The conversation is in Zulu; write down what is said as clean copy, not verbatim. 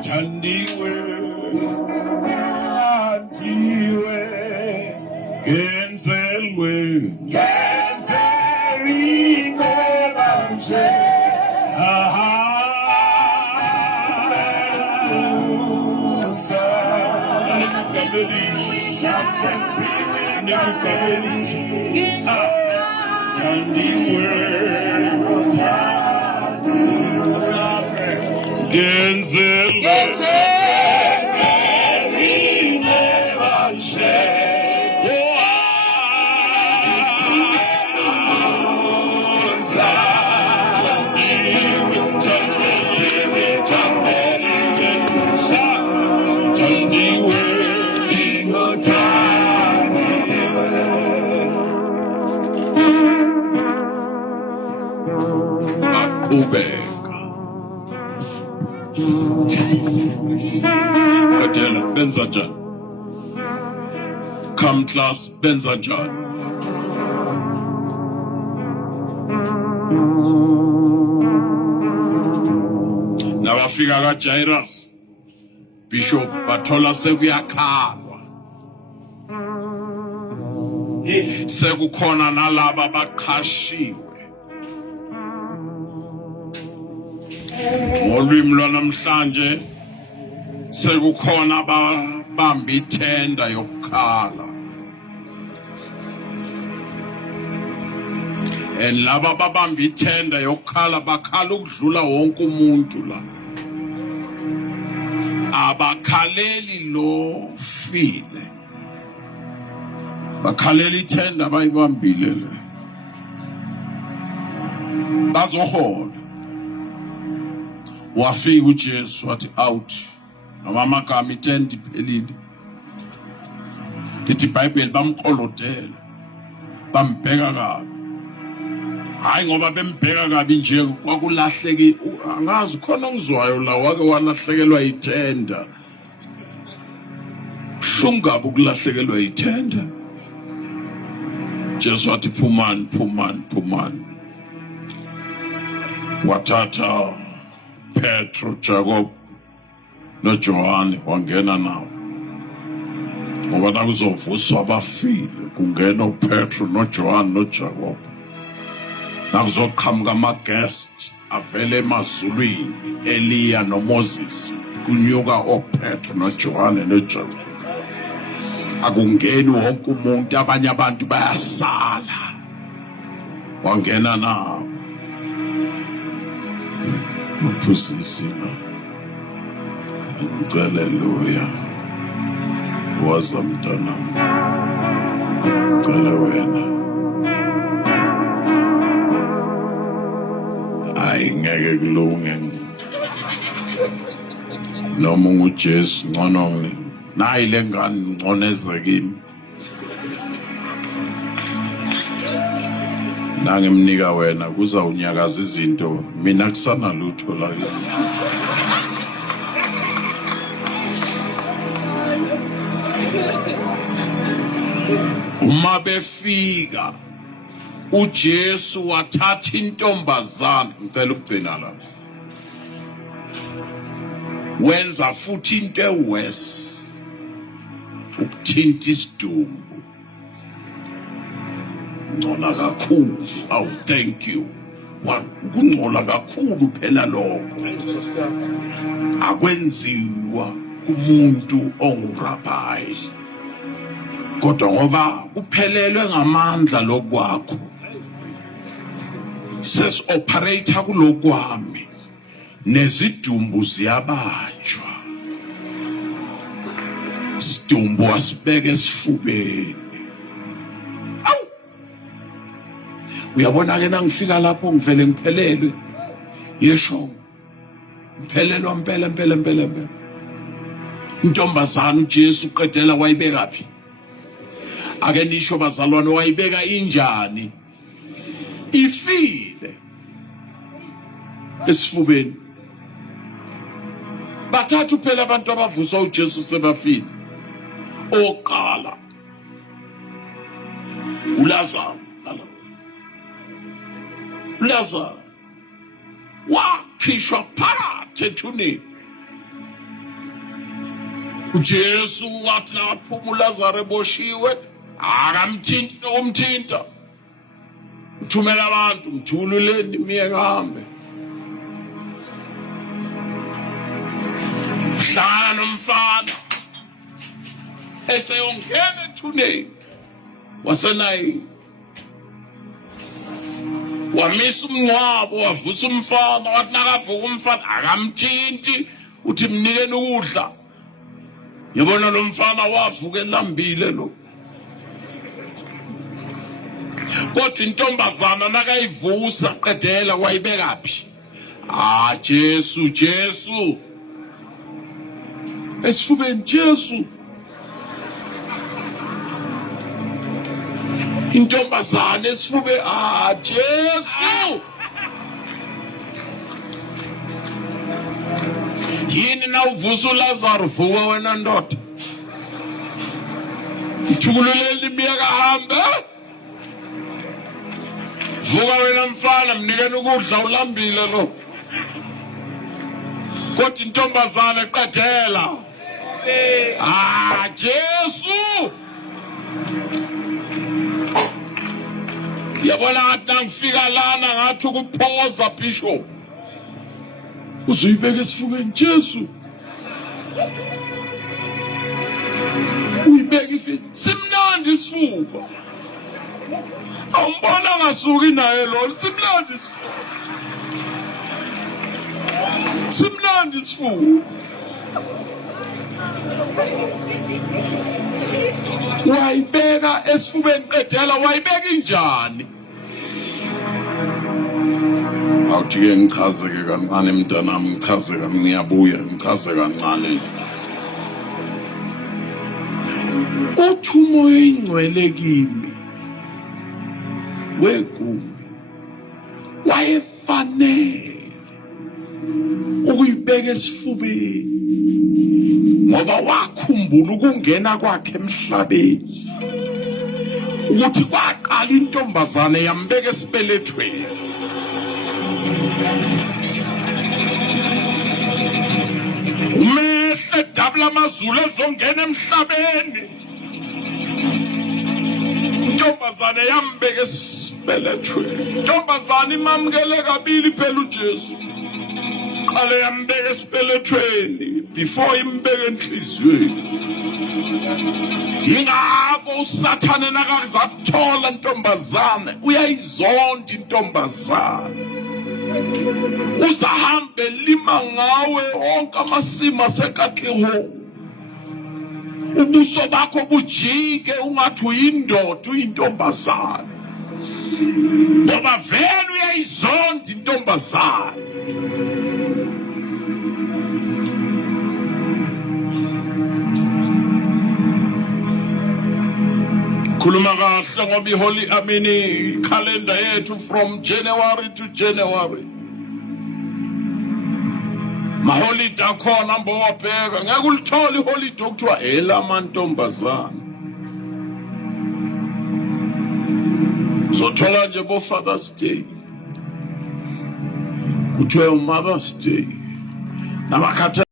Chandiwe, Chandiwe, Genzelwe, Genzelwe, Banje, Katela benza njani? Come class benza njani? Nabafika kaJairus Bishop bathola sekuyakhalwa. Sekukhona nalaba baqhashiwe. Ngolwimi lwanamhlanje sekukhona ababamba ithenda yokukhala. Laba babamba ithenda yokukhala bakhala ukudlula wonke umuntu la. Abakhaleli lo file. Bakhalela ithenda abayibambile le. Bazohola. Wafika uJesu wathi out. Amagama ithenda iphelile. Lithi iBhayibheli bamqolodela. Bambheka kabi. Hayi ngoba bembheka kabi nje kwakulahleki angazi khona ngizwayo la wake walahlekelwa ithenda. Shungabu kulahlekelwa ithenda. Jesu wathi phumani phumani phumani. Wathatha Petro, Jacob noJohane wangena nawo. Ngoba nakuzovuswa abafile kungena uPetro noJohane noJacob. Nakuzoqhamuka ama-guest avele emazulwini, Eliya noMoses, kunyuka oPetro noJohane noJacob. Akungeni wonke umuntu, abanye abantu bayasala. Wangena nawo. Uphusisi na. Hallelujah. Waza mntanami. Cela wena. Hayi ngeke kulunge. Noma uJesu ngcono ngini. Nayi lengane ngconeze kimi. Nangimnika wena kuzawunyakaza izinto mina kusana lutho la. Uma befika uJesu wathatha intombazana, ngicela ukugcina la. Wenza futhi into ewes ukuthinta isidumbu. Ngcola kakhulu. Oh, thank you. Kungcola kakhulu phela lokho. Akwenziwa kumuntu ongurabhayi. Kodwa ngoba uphelelwe ngamandla lokwakho. Ses-operate kulokwami. Nezidumbu ziyabanjwa. Isidumbu wasibeka esifubeni. Uyabona ke nangifika lapho ngivele ngiphelelwe. Yesho. Ngiphelelwa impela. Intombazana uJesu uqedela wayibeka phi? Ake nisho bazalwane wayibeka injani? Ifile. Esifubeni. Bathathu phela abantu abavusa uJesu sebafile. Oqala. uLazaro wakhishwa phakathi ethuneni. uJesu wathi naphuma uLazaro eboshiwe akamthinti nokumthinta, uthumela abantu mthululeni miye kahambe. Hlangana nomfana eseyongena ethuneni waseNayini, wamisa umngcwabo, wavusa umfana, wathi nakavuka umfana akamthinti, uthi mnikeni ukudla. Yabona lo mfana wavuka elambile lo. Kodwa intombazana nakayivusa qedela wayibekaphi? Jesu, Jesu esifubeni, Jesu. Intombazana esifube, Jesu. Yini na uvusa uLazaro, vuka wena ndoda, mthululeni miye kahambe. Vuka wena mfana, mnikeni ukudla, ulambile lo. Kodwa intombazana eqedela, Jesu. Yabona ngathi nangifika lana ngathi ukuphoza bishop, uzoyibeka esifubeni, Jesu. Uyibeka ifi, simnandi isifuba. Awumbona ngasuki naye lo, simnandi isifuba. Simnandi isifuba. Wayibeka esifubeni qedela, wayibeka injani? Awuthi-ke ngichaze-ke kancane mntanami, ngichaze kancane, ngiyabuya ngichaze kancane. Uthi umoya ingcwele kimi weGumbi wayefanele ukuyibeka esifubeni, ngoba wakhumbula ukungena kwakhe emhlabeni, ukuthi kwaqala intombazane yambeka esibelethweni. Umehle dabula amazulu ezongena emhlabeni, intombazane yambeka esibelethweni. Intombazane imamukele kabili phela uJesu, qale yambeka esibelethweni before imbeke enhliziyweni. Yingakho uSathane nakazakuthola intombazane uyayizonda intombazane, uzahambe lima ngawe wonke amasimo aseKatlehong, ubuso bakho bujike ungathi uyindoda, uyintombazane, ngoba vele uyayizonda intombazane. Khuluma kahle ngoba iholi calendar yethu from January to January maholide akhona hamba wabheka, ngeke ulithole iholide okuthiwa elamantombazane. Sothola nje bo Father's Day, kuthiwe uMother's Day, nabakhatha